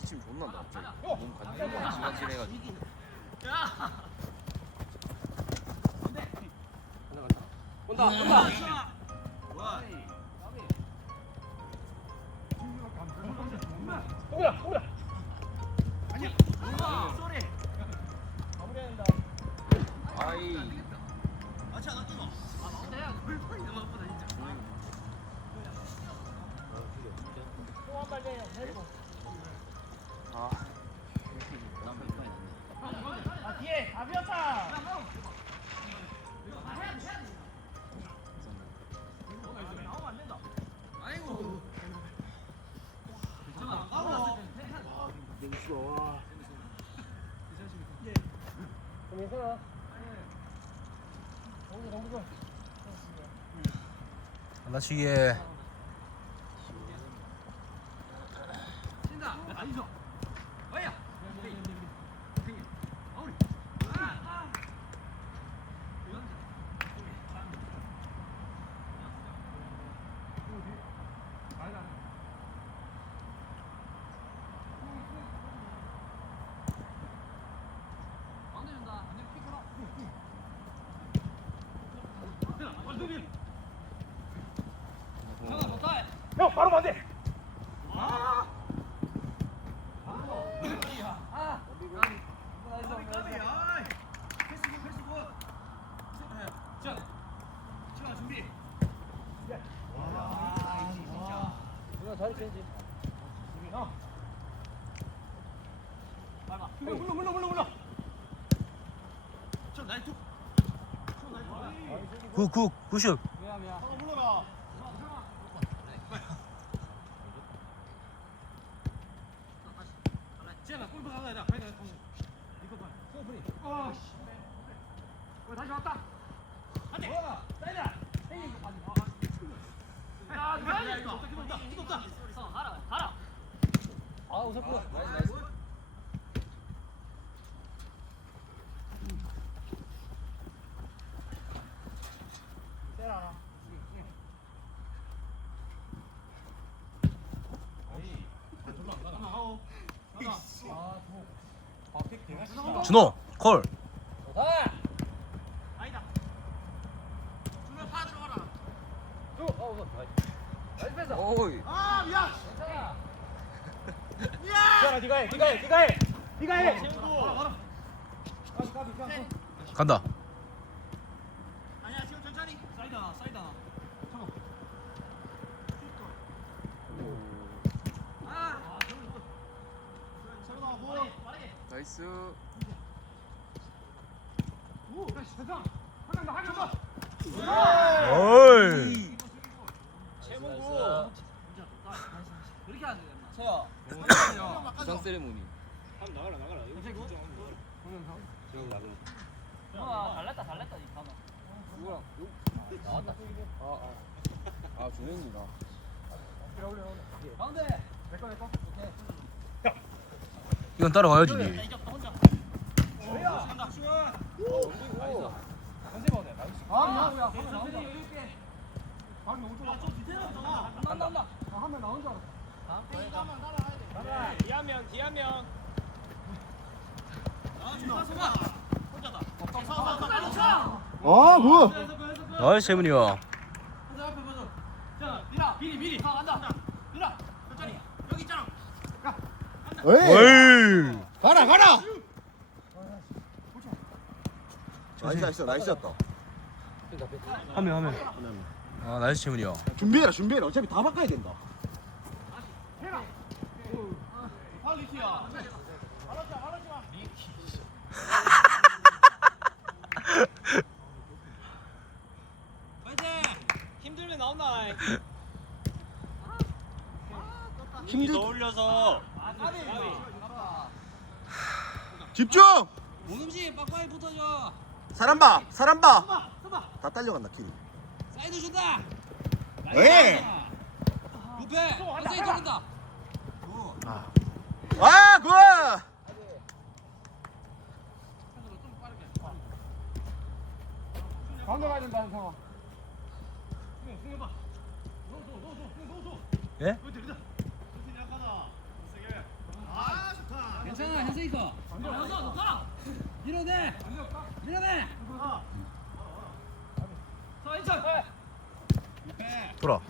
기침 존나 나 갑자기 몸 간지간지해가지고. 온다 온다. 동그라 동그라 아 괜찮아. 동구 동구 안 다치게 형 바로 반대. 물러 물러 물러 물러 물러. 굿굿 굿슛 미안 미안. 다시 왔다. 안 돼. 사이다. 야, 누가 이거 없다. 기도 없다. 기도 없다. 가라. 가라. 아, 우석구. 나이스 나이스. 때라. 준호 콜. 어이 아, 미안. 미안. 네가 해. 네가 해. 네가 해. 네가 해. 가비. 간다 아니야, 지금 천천히. 사이다. 사이다. 잠깐. 아. 서로 나와 보. 빠르게. 나이스. 어이. 최문구. 그렇게 안 되나? 세야 부상 세레모니. 아, 달랐다, 달랐다, 이 가마. 누구랑 나왔다. 아 아. 아 준영이가 가운데. 내꺼, 내꺼. 오케이. 이건 따라와야지? 간다. 먹어? 아. 간다, 간다. 아. 아. 아, 굿. 나이스 재문이 형 미리, 미리. 가, 간다. 미라, 천천히. 여기 있잖아. 가. 에이. 가라, 가라. 나이스, 나이스, 나이스였다. 하면 하면 아 나이스 재문이 형 준비해라, 준비해라. 어차피 다 바꿔야 된다. 퀄리티야. 말하지 마, 말하지 마. 파이팅! 힘들면 나온다. 힘들. 올려서. 집중. 몸음식 빡빡이 붙어줘. 사람 봐, 사람 봐. 서봐, 서봐. 다 딸려간다, 킬이. 사이드 준다. 왜? 루페, 한세이 돌린다. 아, 굿. 가운데 가야 된다, 형아. 예? 괜찮아 현승이 거. 밀어내. 밀어내. 돌아.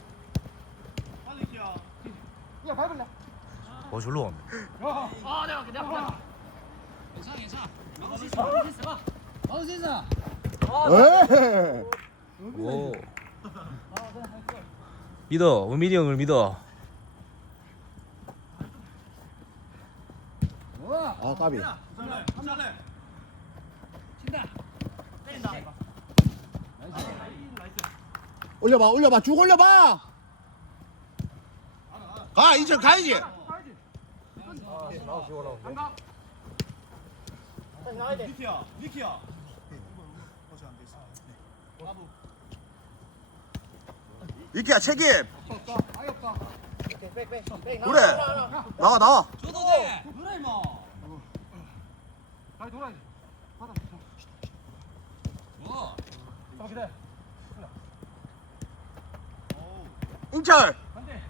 야 밟을래? 어 절로 가네 아 내가 내가 내가 괜찮아 괜찮아. 막을 수 있어 막을 수 있어 막을 수 있어. 왜? 오. 믿어 우민이 형을 믿어 우와 아 까비. 올려봐 올려봐 쭉 올려봐. 가 이제 가야지. 이키야 책임. 아이 없다 그래. 나와 나와. 줘도 돼 그래 임마 다시 돌아야지. 받아 뭐 잠깐 기다려. 인철. 안돼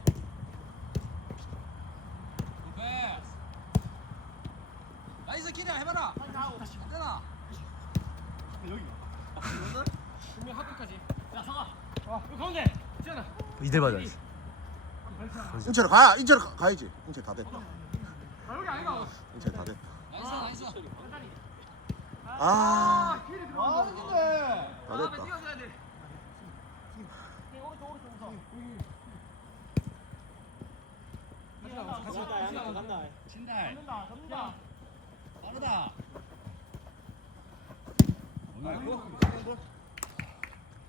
나이스 키리야 해봐라. 안 되나 여기. 분명 합격까지. 야 상아 아 여기 가운데. 지현아 이대 맞아 인철 가. 인철 가- 가야지. 인철 다 됐다. 아 여기 아이가 인철 다 됐다. 나이스 나이스 아. 키리 들어가는데 다 됐다. 뛰어줘야 돼 진달 빠르다.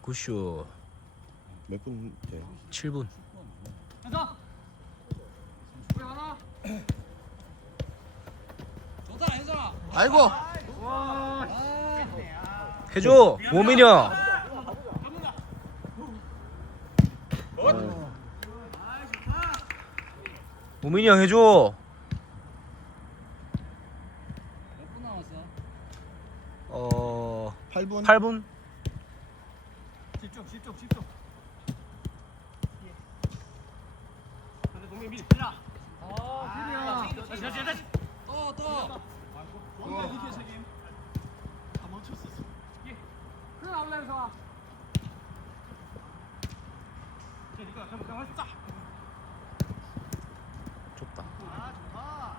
굿쇼 몇 분 돼? 7분. 가자 우리 하나? 좋다 현성아. 아이고. 와 해줘 우민이 형. 우민이 형 해줘. 몇분 남았어? 어 8분. 8분? 집중 집중 집중. 근데 동민 길이야 다시 다시 다시. 또또 원래 이렇게 책임 다 멈췄어 그래 나 니가 그냥 그냥 할수 있다. 좁다 아 좋다.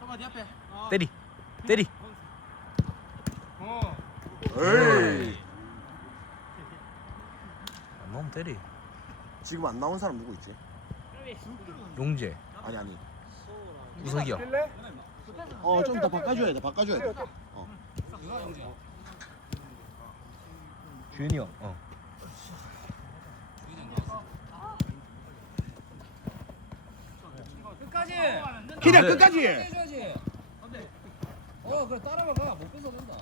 서봐 네 앞에. 때리 때리. 어. 에이. 안 나오면 때리. 지금 안 나온 사람 누구 있지? 용재. 아니 아니. 우석이야 어 좀 더 바꿔줘야 돼. 바꿔줘야 돼. 누가 영재야 규현이 형 어. 끝까지 기대 네. 끝까지. 해줘야지 어 그래 따라만 가못 뺏어 된다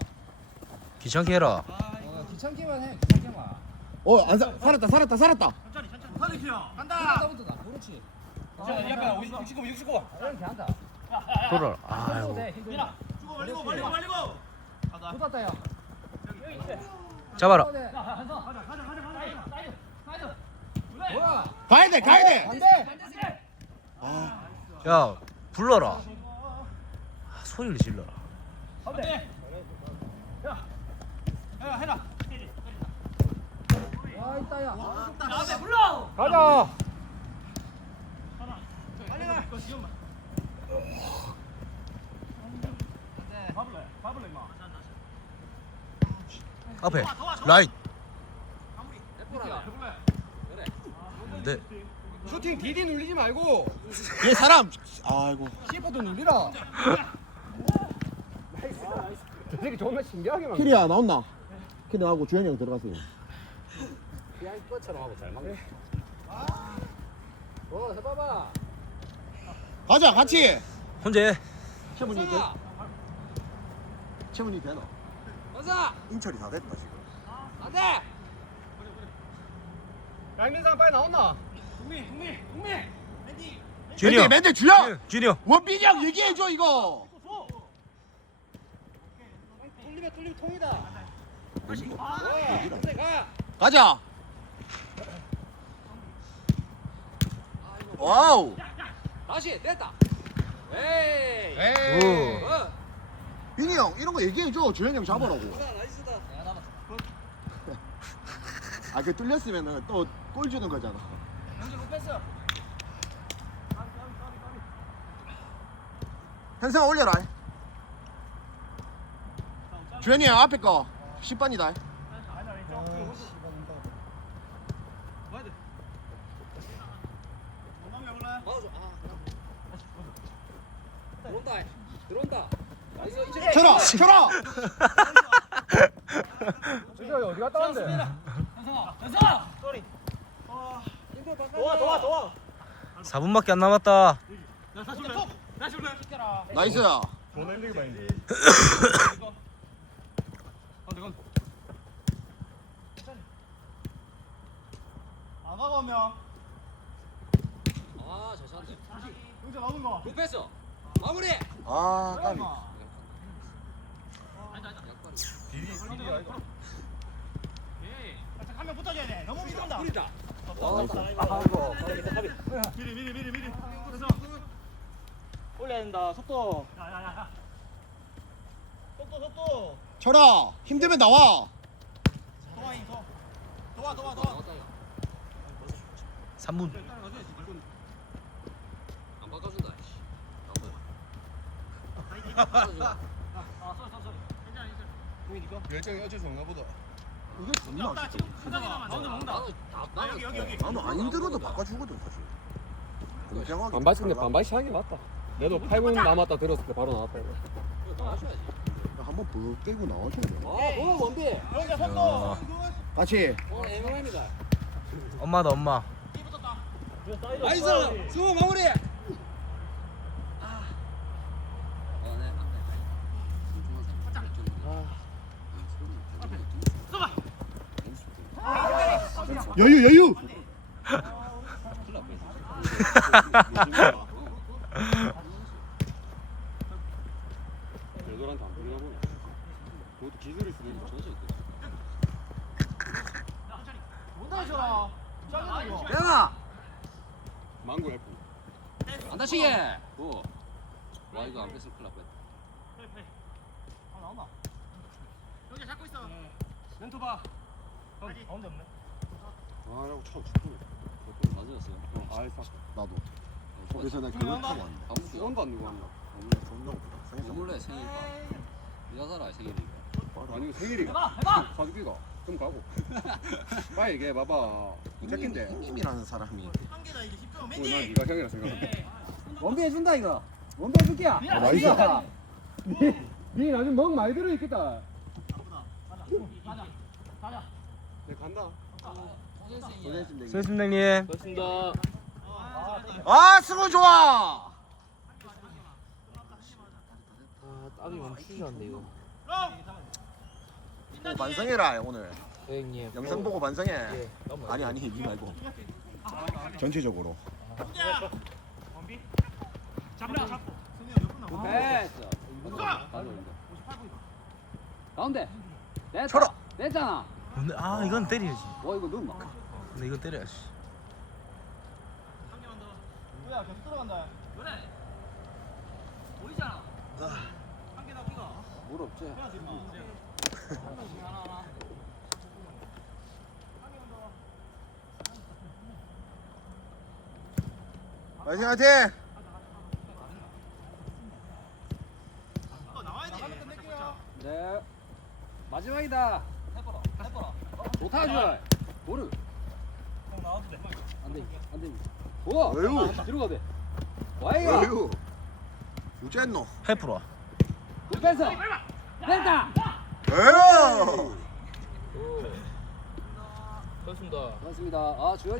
귀찮게 해라 어 귀찮게만 해 귀찮게만 어안 살았다 살았다 살았다. 천천히 천천히 키워 간다 그렇지 자 약간 69 69 이렇게 한다 돌아라. 아이고. 말리고 말리고 말리고 야. 잡아라. 가자 가자 가자 가자. 가자 가자 뭐야? 가야 돼 가야 돼. 반대. 아. 야 불러라. 아, 소리를 질러라. 반대. 야 야, 해라. 와 있다 야. 나한테 불러! 가자. 빨리 가 이거 지금 봐볼래 봐볼래 임마 앞에 라인 네 슈팅 디디 눌리지 말고 얘 사람. 아이고. 키퍼도 눌리라 저 새끼 정말 신기하게 키리야 나온나? 키리 나오고 주현이 형 들어가세요. 어 해봐봐 가자 같이. 혼자 해 돼? 채문이 되나? 가자 인철이 다 됐다 지금. 안 돼 양민상 빨리 나온나 국민 국민 국민 준이 형 맨들 주영. 준이 형 원빈이 형 얘기해 줘 이거. 돌리면 돌리면 통이다 아 가. 가자. 와우. 다시 됐다. 에이. 에이. 어. 빈이 형 이런 거 얘기해줘 주현이 형 잡으라고 남았어. 아그 뚫렸으면은 또 골 주는 거잖아. 현승아 올려라 주현이 형 앞에 거 10번이다 막아줘. 아. 들어온다. 쳐라 쳐라 저기 어디 갔다 왔는데? 도와, 도와, 도와. 4분밖에 안 남았다. 다시 올래. 다시 올래. 시켜라. 나이스 안 가고 한 명. 아, 잘 쳤네. 여기서 막은 거. 못 뺐어. 마무리. 아 까비 한명 붙어줘야 돼. 너무 미친다. 뿌리다. 미리, 미리, 미리, 미리. 그래서 올려야 된다. 속도. 야야야. 속도, 속도. 쳐라 힘들면 나와 도와, 이 도. 도와, 도와, 도와. 3분. 안 바꿔준다. 바꿔줘. 아, 쏘리, 쏘리, 쏘 니꺼? 열정이 어째서 없나 보다 이게 존나 진짜 사장이만 나온다, 나온다. 나는 다 나는 여기, 여기, 여기. 나는 안 힘들어도 바꿔주거든 사실 공평하게 반바지 근데 반바지 하는 게 맞다. 내도 8분 남았다 들었을 때 바로 나왔다. 나와줘야지. 한번 벅 깨고 나와줘야 돼 아, 오 원비. 형제 속도. 같이 오늘 MM입니다. 엄마다 엄마. 나이스. 수호 마무리. 여유 여유 여자한테 안 보이나 보네. 그것도 기술이 있으면 전시 있대. 뭔다 줘. 짱이다 이거. 영아. 망고 F. 안 다치게. 오. 와 이거 안 뺐으면 큰일 날 뻔. 아 나온다. 형제 잡고 있어. 멘토 봐. 가운데 없네. 아라고 쳐 죽고. 맞았어요. 아, 알사. 나도 그래서 나 결혼 타고 왔네 아무도 수건도 안 누구 왔나? 존나 너 몰래 생일이다. 네가 살아 생일이. 아니 생일이가. 해봐, 해봐. 사주기가. 그럼 가고. 빨리 얘기해 봐봐. 무책인데. 형님이라는 사람이 한 개다 이제 10점. 오늘 난 맨디. 네가 형이라 생각한다. 원비 해준다 이거. 원비 해줄게. 아, 나이스. 니 나중에 멍 많이 들어 있겠다. 가자. 가자. 내 간다. 형님. 고맙습니다. 아 승우 좋아 땀이 멈추지 않네, 이거. 보고 반성해라 오늘 형님. 영상 보고 반성해 예. 아니 아니 니 말고 전체적으로 잡라. 잡고. 됐어. 가운데. 됐다. 쳐라. 됐잖아. 근데 아, 이건 때려야지. 와 이거 넣었나? 근데 이건 때려야지. 한 개만 더. 야, 계속 들어간다. 그래. 보이잖아. 한 개다 끼가. 물 없지. 해야지 마. 하나 하나. 화이팅 화이팅 또 나와야 돼. 끝낼게요. 네. 마지막이다. 모르. 형 나와도 돼. 안 돼. 안 돼. 좋아. 어휴. 들어가 돼. 와이가. 어휴 우쨌노 해프로. 못 뺐어. 됐다. 에휴 수고했습니다. 고맙습니다. 아 주현이